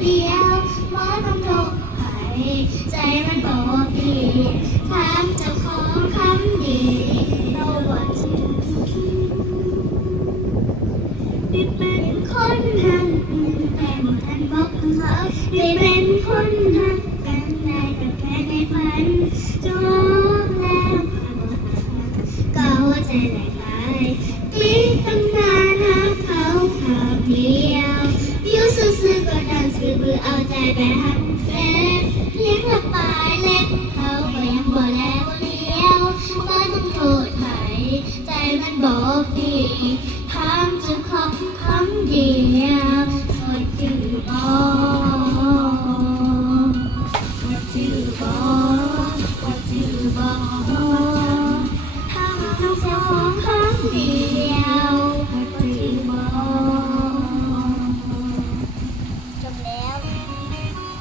เดียวมอต้องโทรไปใจมันโตดีถามเจ้าของคำดีเราว่าจะได้เป็นคนหันแต่บอกทันบอกเขาได้เป็นคนหักกันได้แต่แค่ในฝันจบแล้วก็หัวใจแหลกลายมีตั้งนาน อมือเอาใจไปหักแล้เลี้ยงลำบายเล็กเขาก็ยังบ่แล้วเลี้ยวบ่ต้องโทษไผใจมันบ่ฟีทางจะคองคำเดียวหมดจือบ่หมดจือบ่หมดจือบ่ทางทั้งสองคำเดียว